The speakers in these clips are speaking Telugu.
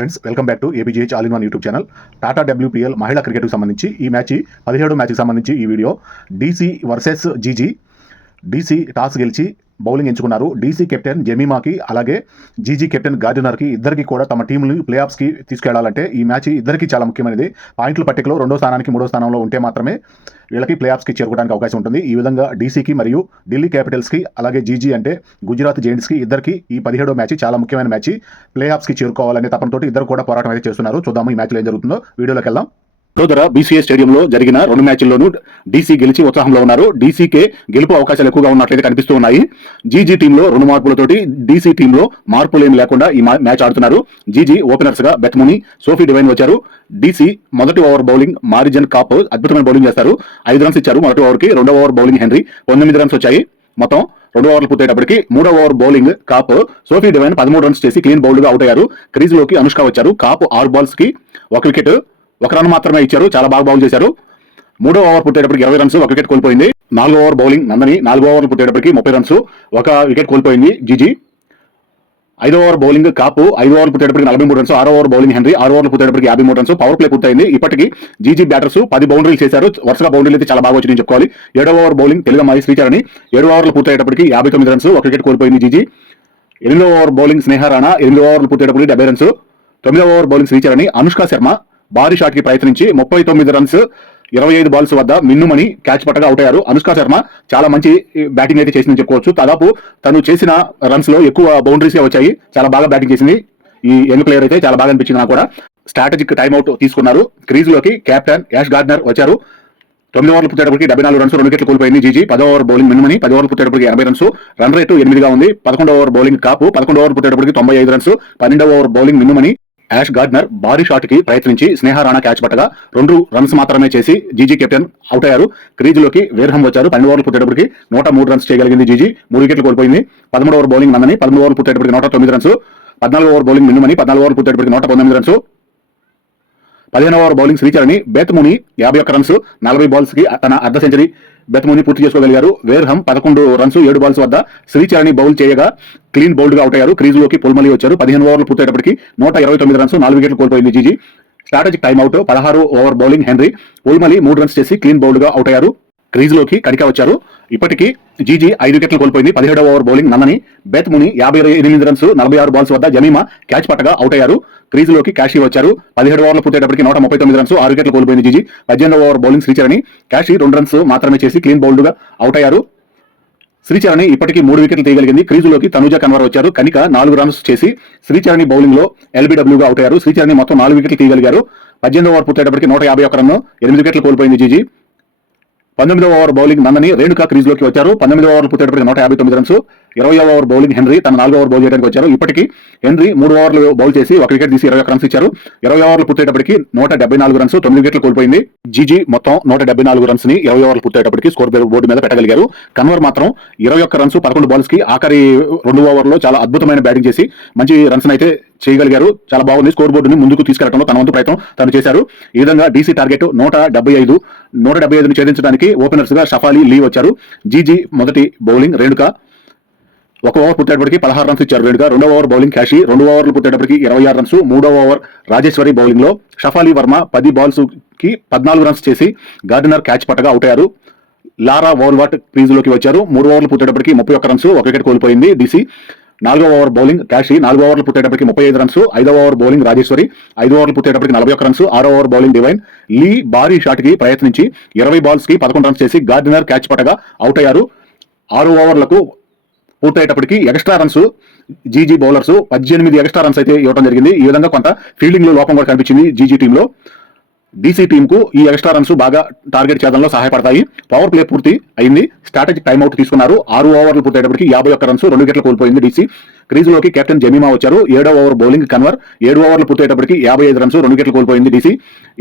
Hi friends, welcome back to ABGH all in one YouTube channel. Tata WPL మహిళా క్రికెట్కి సంబంధించి ఈ మ్యాచ్ 17 మ్యాచ్కి సంబంధించి ఈ video. DC versus GG. DC toss గెలిచి బౌలింగ్ ఎంచుకున్నారు. డీసీ కెప్టెన్ జెమీమాకి అలాగే జీజీ కెప్టెన్ గార్డినర్కి ఇద్దరికి కూడా తమ టీంలు ప్లే ఆఫ్స్కి తీసుకెళ్లాలంటే ఈ మ్యాచ్ ఇద్దరికి చాలా ముఖ్యమైనది. పాయింట్ల పట్టికలో 2వ స్థానానికి 3వ స్థానంలో ఉంటే మాత్రమే వీళ్ళకి ప్లే ఆఫ్స్కి చేరుకోవడానికి అవకాశం ఉంటుంది. ఈ విధంగా డీసీకి మరియు ఢిల్లీ క్యాపిటల్స్కి అలాగే జీజీ అంటే గుజరాత్ జైంట్స్కి ఇద్దరికి ఈ 17వ మ్యాచ్ చాలా ముఖ్యమైన మ్యాచ్. ప్లే ఆఫ్స్కి చేరుకోవాలనే తపనతోటి ఇద్దరు కూడా పోరాటం అయితే చేస్తున్నారు. చూద్దాము ఈ మ్యాచ్లో ఏం జరుగుతుందో. వీడియోలోకి వెళ్దాం. వడోదర బీసీఏ స్టేడియంలో జరిగిన 2 మ్యాచ్ల్లోనూ డీసీ గెలిచి ఉత్సాహంలో ఉన్నారు. డీసీకే గెలుపు అవకాశాలు ఎక్కువగా ఉన్నట్లయితే కనిపిస్తూ ఉన్నాయి. జీజీ టీంలో 2 మార్పులతోటి డీసీ టీంలో మార్పులేమి లేకుండా ఈ మ్యాచ్ ఆడుతున్నారు. జీజీ ఓపెనర్స్ గా బెత్ముని, సోఫీ డివైన్ వచ్చారు. డీసీ మొదటి ఓవర్ బౌలింగ్ మారిజన్ కాప్ అద్భుతమైన బౌలింగ్ చేస్తారు. 5 రన్స్ ఇచ్చారు మొదటి ఓవర్కి. 2వ ఓవర్ బౌలింగ్ హెన్రీ 19 రన్స్ వచ్చాయి. మొత్తం 2 ఓవర్లు పూర్తయ్యేటప్పటికి 3వ over bowling Kapp Sophie Devine 13 runs చేసి క్లీన్ బౌల్డ్ గా అవుట్ అయ్యారు. క్రీజ్లోకి అనుష్క వచ్చారు. కాప్ 6 బాల్స్ కి 1 వికెట్, 1 రన్ మాత్రమే ఇచ్చారు. చాలా బాగా బౌల్ చేశారు. 3వ ఓవర్ పుట్టేటప్పటికి 20 రన్స్, 1 వికెట్ కోల్పోయింది. 4వ ఓవర్ బౌలింగ్ నందని 4 ఓవర్లు పుట్టేటప్పటికి 30 రన్స్, 1 వికెట్ కోల్పోయింది జీజీ. 5వ ఓవర్ బౌలింగ్ కాపు 5 ఓవర్లు పుట్టేటప్పటికి 43 రన్స్. 6వ ఓవర్ బౌలింగ్ హెన్రీ 6 ఓవర్లు పుట్టేటప్పటికి 53 రన్స్. పవర్ ప్లే పూర్తయింది. ఇప్పటికి జీజీ బ్యాటర్స్ 10 బౌండరీలు చేశారు. వరుసగా బౌండరీలు అయితే చాలా బాగా వచ్చిందని చెప్పుకోవాలి. 7వ ఓవర్ బౌలింగ్ తెలుగమ్మాయి శ్రీచరణి 7 ఓవర్లు పూర్తయ్యేటప్పటికి 59 రన్స్, 1 వికెట్ కోల్పోయింది జీజీ. 8వ ఓవర్ బౌలింగ్ స్నేహ రాణా 8 ఓవర్లు పూర్తయ్యేటప్పటికి 70 రన్స్. 9వ ఓవర్ బౌలింగ్ శ్రీచరణి. అనుష్క శర్మ భారీ షాట్ కి ప్రయత్నించి 39 రన్స్ 25 బాల్స్ వద్ద మిన్నుమని క్యాచ్ పట్టగా అవుట్ అయ్యారు. అనుష్క శర్మ చాలా మంచి బ్యాటింగ్ అయితే చేసిందని చెప్పుకోవచ్చు. దాదాపు తను చేసిన రన్స్ లో ఎక్కువ బౌండరీస్ వచ్చాయి. చాలా బాగా బ్యాటింగ్ చేసింది ఈ యంగ్ ప్లేయర్ అయితే. చాలా బాగా అనిపించింది నాకు కూడా. స్ట్రాటజిక్ టైమ్అవుట్ తీసుకున్నారు. క్రీజ్ లోకి కెప్టెన్ యాష్ గార్డినర్ వచ్చారు. 9 ఓవర్లు పుట్టేటప్పటికి 74 రన్స్, 2 వికెట్లు కోల్పోయింది జీజీ. 10వ ఓవర్ బౌలింగ్ మిన్నుమని 10 ఓవర్లు పుట్టేటప్పటికి 80 రన్స్, రన్ రేటు 8గా ఉంది. 11వ ఓవర్ బౌలింగ్ కాపు 11 ఓవర్ పుట్టేటప్పటికి 95 రన్స్. 12వ over bowling Minnu Mani Ash Gardner భారీ షాట్ కి ప్రయత్నించి స్నేహ రాణా క్యాచ్ పట్టగా 2 రన్స్ మాత్రమే చేసి జీజీ కెప్టెన్ అవుట్ అయ్యారు. క్రీజులోకి వేర్హం వచ్చారు. 12 ఓవర్లు పుట్టేటప్పటికి 103 రన్స్ చేయగలిగింది జీజీ. 3 వికెట్లు కోల్పోయింది. 13వ ఓవర్ బౌలింగ్ నందని 13 ఓవర్లు పుట్టేటప్పటికి 109 రన్స్. 14వ ఓవర్ బౌలింగ్ మిన్నుమని 14 ఓవర్లు పుట్టేటప్పటికి 119 రన్స్. 15వ over bowling Shree Charani Beth Mooney 51 runs, 40 balls కి తన అర్ధ సెంచరీ బెత్ముని పూర్తి చేసుకోగలిగారు. వేర్హం 11 రన్స్ 7 బాల్స్ వద్ద శ్రీచరణి బౌల్ చేయగా క్లీన్ బౌల్డ్ గా అవుట్ అయ్యారు. క్రీజులోకి పుల్మలి వచ్చారు. 15 ఓవర్లు పూర్తయ్యేటప్పటికి 129 రన్స్, 4 వికెట్లు కోల్పోయింది GG. Strategic timeout 16 over bowling Henry పుల్మలి 3 రన్స్ చేసి క్లీన్ బౌల్డ్ గా అవుట్ అయ్యారు. క్రీజ్లోకి కడిక వచ్చారు. ఇప్పటికీ జీజీ 5 వికెట్లు కోల్పోయింది. 17వ over bowling Nandni Beth Mooney 58 runs 46 balls వద్ద జమీమా క్యాచ్ పట్టగా అవుట్ అయ్యారు. క్రీజ్లోకి క్యాషీ వచ్చారు. 17 ఓవర్లు పూర్తయ్యేటప్పటికి 139 రన్స్, 6 వికెట్లు కోల్పోయింది జీజీ. 18వ over bowling Shree Charani Kashvee 2 runs మాత్రమే చేసి క్లీన్ బౌల్డ్ గా అవుట్ అయ్యారు. శ్రీచరణి ఇప్పటికీ 3 వికెట్లు తీయగలిగింది. క్రీజులోకి తనుజ కన్వర్ వచ్చారు. కనిక 4 రన్స్ చేసి శ్రీచరణి బౌలింగ్ లో ఎల్బీడబ్ల్యూగా అవుట్ అయ్యారు. శ్రీచరణి మొత్తం 4 వికెట్లు తీయగలిగారు. 18వ ఓవర్ పూర్తయ్యేటప్పటికి 151 రన్, 8 వికెట్లు కోల్పోయింది జీజీ. 19వ ఓవర్ బౌలింగ్ నందని రేణుక క్రీజ్లోకి వచ్చారు. 19వ ఓవర్లు పూర్తయ్యేటప్పటికి 159 రన్స్. 20వ ఓవర్ బౌలింగ్ హెన్రీ తన 4వ ఓవర్ బౌల్ చేయడానికి వచ్చారు. ఇప్పటికీ హెన్రీ 3 ఓవర్లు బౌల్ చేసి 1 వికెట్ తీసి 21 రన్స్ ఇచ్చారు. 20 ఓవర్లు పూర్తయ్యేటప్పటికి 174 రన్స్, 9 వికెట్లు కోల్పోయింది జీజీ. మొత్తం 174 రన్స్ ని 20 ఓవర్లు పూర్తయ్యేటప్పటికి స్కోర్ బోర్డు మీద పెట్టగలిగారు. కన్వర్ మాత్రం 21 రన్స్ 11 బాల్స్ కి ఆఖరి 2 ఓవర్లో చాలా అద్భుతమైన బ్యాటింగ్ చేసి మంచి రన్స్ అయితే చేయగలిగారు. చాలా బాగుంది. స్కోర్ బోర్డుని ముందుకు తీసుకెళ్లడంలో తన వంతు ప్రయత్నం తను చేశారు. ఈ విధంగా డీసీ టార్గెట్ 175 ఛేదించడానికి ఓపెనర్స్ గా షఫాలి లీ వచ్చారు. జీజీ మొదటి బౌలింగ్ రేణుక 1 ఓవర్ పుట్టేటప్పటికి 16 రన్స్ ఇచ్చారు రేణుక. 2వ ఓవర్ బౌలింగ్ క్యాషీ 2 ఓవర్లు పుట్టేటప్పటికి 26 రన్స్. 3వ ఓవర్ రాజేశ్వరి బౌలింగ్ లో షఫాలి వర్మ 10 బాల్స్ కి 14 రన్స్ చేసి గార్డినర్ క్యాచ్ పట్టగా అవుట్ అయ్యారు. లారా వోల్వాట్ క్రీజులోకి వచ్చారు. 3 ఓవర్లు పుట్టేటప్పటికి 31 రన్స్, 1 వికెట్ కోల్పోయింది డీసీ. 4వ ఓవర్ బౌలింగ్ క్యాషీ 4 ఓవర్లు పుట్టేటప్పటికి 35 రన్స్. 5వ ఓవర్ బౌలింగ్ రాజేశ్వరి 5 ఓవర్లు పుట్టేటప్పటికి 41 రన్స్. 6వ ఓవర్ బౌలింగ్ డివైన్ లీ భారీ షాట్ కి ప్రయత్నించి 20 బాల్స్ కి 11 రన్స్ చేసి గార్డినర్ క్యాచ్ పట్టగా అవుట్ అయ్యారు. 6 ఓవర్లకు పూర్తయ్యేటప్పటికి extra runs GG bowlers 18 extra runs అయితే ఇవ్వడం జరిగింది. ఈ విధంగా కొంత ఫీల్డింగ్ లో లోపం కూడా కనిపించింది జీజీ టీంలో. డీసీ టీమ్ కు ఈ ఎక్స్ట్రా రన్స్ బాగా టార్గెట్ చేయడంలో సహాయపడతాయి. పవర్ ప్లే పూర్తి అయింది. స్ట్రాటజిక్ టైమ్అవుట్ తీసుకున్నారు. 6 ఓవర్లు పూర్తయ్యేటప్పటికి 51 రన్స్, 2 వికెట్లు కోల్పోయింది డీసీ. క్రీజులోకి కెప్టెన్ జమీమా వచ్చారు. 7వ ఓవర్ బౌలింగ్ కన్వర్ 7 ఓవర్లు పూర్తయ్యేటప్పటికి 55 రన్స్, 2 వికెట్లు కోల్పోయింది డీసీ.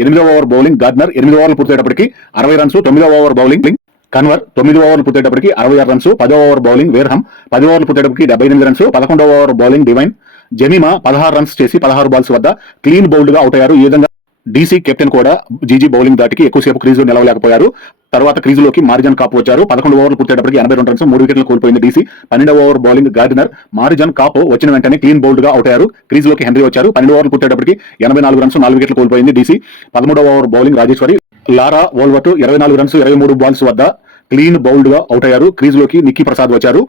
8వ ఓవర్ బౌలింగ్ గార్డినర్ 8 ఓవర్లు పూర్తయ్యేటప్పటికి 60 రన్స్. 9వ ఓవర్ బౌలింగ్ కన్వర్ 9 ఓవర్లు పూర్తయ్యేటప్పటికి 66 రన్స్. 10వ ఓవర్ బౌలింగ్ వేర్హం 10 ఓవర్లు పూర్తయ్యేటప్పటికి 78 రన్స్. 11వ over bowling Devine Jemimah 16 runs చేసి 16 బాల్స్ వద్ద క్లీన్ బౌల్డ్ గా అవుట్ అయ్యారు. ఈ విధంగా డీసీ కెప్టెన్ కూడా జీజీ బౌలింగ్ దాటికి ఎక్కువసేపు క్రీజులో నిలవలేకపోయారు. తర్వాత క్రీజులోకి మారిజన్ కాప్ వచ్చారు. 11 ఓవర్లు పూర్తయ్యేటప్పటికి 82 రన్స్ 3 వికెట్లు కోల్పోయింది డీసీ. 12వ over bowling Gardner. Marizanne Kapp వచ్చిన వెంటనే క్లీన్ బౌల్డ్ గా అవుట్ అయ్యారు. క్రీజులోకి హెన్రీ వచ్చారు. 12 ఓవర్లు పూర్తయ్యేటప్పటికి 84 రన్స్ 4 వికెట్లు కోల్పోయింది డీసీ. 13వ over bowling Rajeshwari. Laura Wolvaardt 24 runs 23 balls వద్ద క్లీన్ బౌల్డ్ గా అవుట్ అయ్యారు. క్రీజులోకి నిక్కీ ప్రసాద్ వచ్చారు.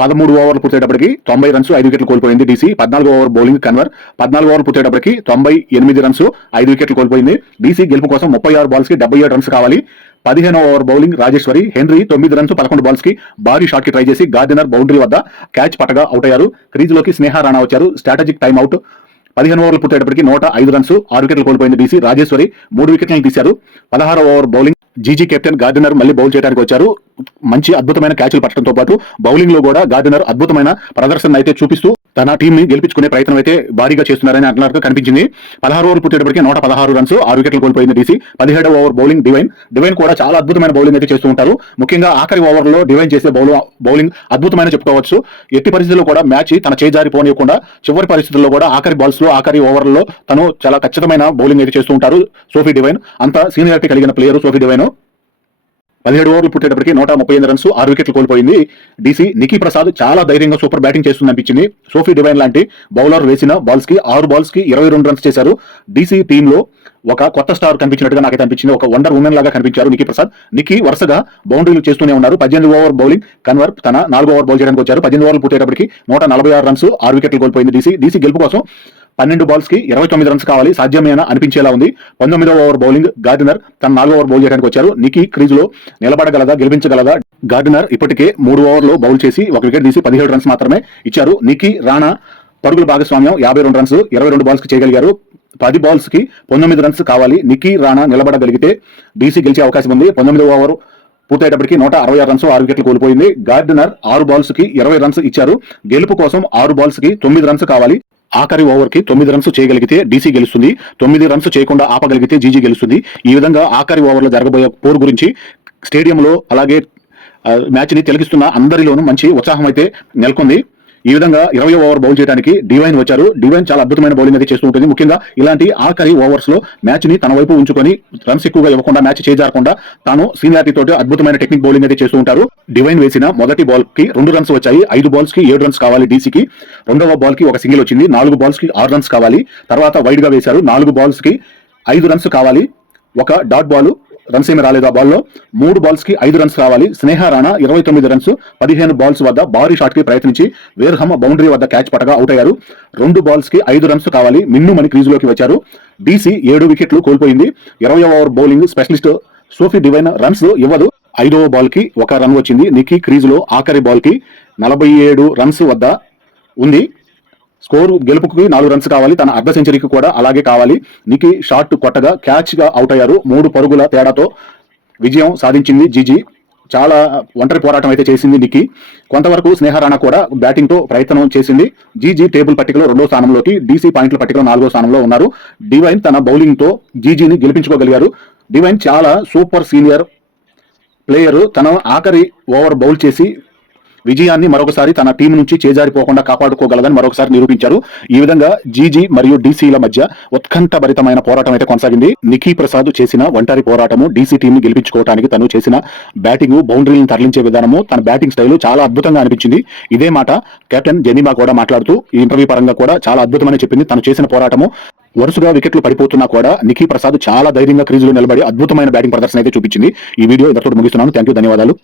13 ఓవర్లు పూర్తయ్యేటప్పటికి 90 రన్స్ 5 వికెట్లు కోల్పోయింది డీసీ. 14 over bowling Kanwar. 14 ఓవర్లు పూర్తయ్యేటప్పటికి 98 రన్స్ 5 వికెట్లు కోల్పోయింది డీసీ. గెలుపు కోసం 36 బాల్స్ కి 77 రన్స్ కావాలి. 15వ over bowling Rajeshwari. Henry 9 runs 11 balls కి భారీ షాట్ కి ట్రై చేసి గార్డినర్ బౌండరీ వద్ద క్యాచ్ పట్టగా అవుట్ అయ్యారు. క్రీజులోకి స్నేహ రాణా వచ్చారు. Strategic timeout. 15 ఓవర్లు పూర్తయ్యేటప్పటికి 105 రన్స్ 6 వికెట్లు కోల్పోయింది డీసీ. రాజేశ్వరి 3 వికెట్లను తీశారు. 16వ over bowling GG captain Gardner మళ్ళీ బౌల్ చేయడానికి వచ్చారు. మంచి అద్భుతమైన క్యాచ్లు పట్టడంతో పాటు బౌలింగ్ లో కూడా గార్డినర్ అద్భుతమైన ప్రదర్శన అయితే చూపిస్తూ తన టీం ని గెలిపించుకునే ప్రయత్నం అయితే భారీగా చేస్తున్నారని అంటున్నట్టు కనిపించింది. 16 ఓవర్లు పూర్తయ్యేటప్పటికి 116 రన్స్ 6 వికెట్లు కోల్పోయింది డీసీ. 17వ ఓవర్ బౌలింగ్ డివైన్ కూడా చాలా అద్భుతమైన బౌలింగ్ అయితే చేస్తూ ఉంటారు. ముఖ్యంగా ఆఖరి ఓవర్ లో డివైన్ చేసే బౌలింగ్ అద్భుతమైన చెప్పుకోవచ్చు. ఎట్టి పరిస్థితుల్లో కూడా మ్యాచ్ తన చేజారి పోనీయకుండా చివరి పరిస్థితుల్లో కూడా ఆఖరి బాల్స్ లో ఆఖరి ఓవర్లలో తను చాలా ఖచ్చితమైన బౌలింగ్ అయితే చేస్తూ ఉంటారు సోఫీ డివైన్. అంత సీనియారిటీ కలిగిన ప్లేయర్ సోఫీ డివైన్. 17 ఓవర్లు పుట్టేటప్పటికి 138 రన్స్ 6 వికెట్లు కోల్పోయింది డీసీ. నిక్కీ ప్రసాద్ చాలా ధైర్యంగా సూపర్ బ్యాటింగ్ చేస్తుంది అనిపించింది. సోఫీ డివైన్ లాంటి బౌలర్ వేసిన బాల్స్ కి 6 బాల్స్ కి 22 రన్స్ చేశారు. డీసీ టీమ్ లో ఒక కొత్త స్టార్ కనిపించినట్టుగా నాకైతే అనిపించింది. ఒక వండర్ ఉమెన్ లాగా కనిపించారు నిక్కీ ప్రసాద్. నిక్కీ వరుసగా బౌండరీలు చేస్తూనే ఉన్నారు. 18 ఓవర్ బౌలింగ్ కన్వర్ తన 4వ ఓవర్ బౌల్ చేయడానికి వచ్చారు. 18 ఓవర్లు పూర్తయ్యేటప్పటికి 146 రన్స్ 6 వికెట్లు కోల్పోయింది డీసీ. డీసీ గెలుపు కోసం 12 బాల్స్ కి 29 రన్స్ కావాలి. సాధ్యమేనా అనిపించేలా ఉంది. 19వ ఓవర్ బౌలింగ్ గార్డినర్ తన 4వ ఓవర్ బౌల్ చేయడానికి వచ్చారు. నిక్కీ క్రీజులో నిలబడగలదా, గెలిపించగలదా? గార్డినర్ ఇప్పటికే 3 ఓవర్లు బౌల్ చేసి 1 వికెట్ తీసి 17 రన్స్ మాత్రమే ఇచ్చారు. నిక్కీ రాణా పరుగుల భాగస్వామ్యం 52 రన్స్ 22 బాల్స్ కి చేయగలిగారు. 10 బాల్స్ కి 19 రన్స్ కావాలి. నిక్కీ రాణా నిలబడగలిగితే డీసీ గెలిచే అవకాశం ఉంది. 19వ ఓవర్ పూర్తయ్యేటప్పటికి 166 రన్స్ 6 వికెట్లు కోల్పోయింది. గార్డినర్ 6 బాల్స్ కి 20 రన్స్ ఇచ్చారు. గెలుపు కోసం 6 బాల్స్ కి 9 రన్స్ కావాలి. ఆఖరి ఓవర్ కి 9 రన్స్ చేయగలిగితే డీసీ గెలుస్తుంది. 9 రన్స్ చేయకుండా ఆపగలిగితే జీజీ గెలుస్తుంది. ఈ విధంగా ఆఖరి ఓవర్లో జరగబోయే పోరు గురించి స్టేడియంలో అలాగే మ్యాచ్ ని తిలకిస్తున్న అందరిలోనూ మంచి ఉత్సాహం అయితే నెలకొంది. ఈ విధంగా 20వ ఓవర్ బౌల్ చేయడానికి డివైన్ వచ్చారు. డివైన్ చాలా అద్భుతమైన బౌలింగ్ అయితే చేస్తూ ఉంటుంది. ముఖ్యంగా ఇలాంటి ఆఖరి ఓవర్స్ లో మ్యాచ్ ని తన వైపు ఉంచుకొని రన్స్ ఎక్కువగా ఇవ్వకుండా మ్యాచ్ చేజారకుండా తాను సీనియారిటీ తోటి అద్భుతమైన టెక్నిక్ బౌలింగ్ అయితే చేస్తూ ఉంటారు. డివైన్ వేసిన మొదటి బాల్ కి 2 రన్స్ వచ్చాయి. 5 బాల్స్ కి 7 రన్స్ కావాలి డీసీకి. 2వ బాల్ కి ఒక సింగిల్ వచ్చింది. 4 బాల్స్ కి 6 రన్స్ కావాలి. తర్వాత వైడ్ గా వేశారు. 4 బాల్స్ కి 5 రన్స్ కావాలి. ఒక డాట్ బాల్ రన్స్ ఏమి రాలేదు. ఆ బాల్లో 3 బాల్స్ కి 5 రన్స్ రావాలి. స్నేహ రాణా 29 రన్స్ 15 బాల్స్ వద్ద భారీ షాట్ కి ప్రయత్నించి వేర్హమ్ బౌండరీ వద్ద క్యాచ్ పట్టగా అవుట్ అయ్యారు. 2 బాల్స్ కి 5 రన్స్ కావాలి. మిన్నుమని క్రీజులోకి వచ్చారు. డీసీ 7 వికెట్లు కోల్పోయింది. 20వ over bowling specialist Sophie Devine runs ఇవ్వదు. 5వ బాల్ కి 1 రన్ వచ్చింది. నిక్కీ క్రీజులో ఆఖరి బాల్ కి 47 రన్స్ వద్ద ఉంది. స్కోర్ గెలుపుకి 4 రన్స్ కావాలి. తన అర్ధ సెంచరీకి కూడా అలాగే కావాలి. నిక్కీ షాట్ కొట్టగా క్యాచ్ గా అవుట్ అయ్యారు. 3 పరుగుల తేడాతో విజయం సాధించింది జీజీ. చాలా ఒంటరి పోరాటం అయితే చేసింది నిక్కీ. కొంతవరకు స్నేహ రాణా కూడా బ్యాటింగ్ తో ప్రయత్నం చేసింది. జీజీ టేబుల్ పట్టికలో 2వ స్థానంలోకి, డీసీ పాయింట్ల పట్టికలో 4వ స్థానంలో ఉన్నారు. డివైన్ తన బౌలింగ్ తో జీజీని గెలిపించుకోగలిగారు. డివైన్ చాలా సూపర్ సీనియర్ ప్లేయర్. తన ఆఖరి ఓవర్ బౌల్ చేసి విజయాన్ని మరొకసారి తన టీం నుంచి చేజారిపోకుండా కాపాడుకోగలదని మరొకసారి నిరూపించారు. ఈ విధంగా జీజీ మరియు డీసీల మధ్య ఉత్కంఠభరితమైన పోరాటం అయితే కొనసాగింది. నిక్కీ ప్రసాద్ చేసిన ఒంటరి పోరాటము, డీసీ టీం ని గెలిపించుకోవడానికి తను చేసిన బ్యాటింగ్, బౌండరీలను తరలించే విధానము, తన బ్యాటింగ్ స్టైల్ చాలా అద్భుతంగా అనిపించింది. ఇదే మాట కెప్టెన్ జెనీమా కూడా మాట్లాడుతూ ఈ ఇంటర్వ్యూ పరంగా కూడా చాలా అద్భుతమని చెప్పింది. తను చేసిన పోరాటము వరుసగా వికెట్లు పడిపోతున్నా కూడా నిక్కీ ప్రసాద్ చాలా ధైర్యంగా క్రీజులో నిలబడి అద్భుతమైన బ్యాటింగ్ ప్రదర్శన అయితే చూపించింది. ఈ వీడియో ఇద్దరితో ముగిస్తున్నాను. థ్యాంక్ యూ, ధన్యవాదాలు.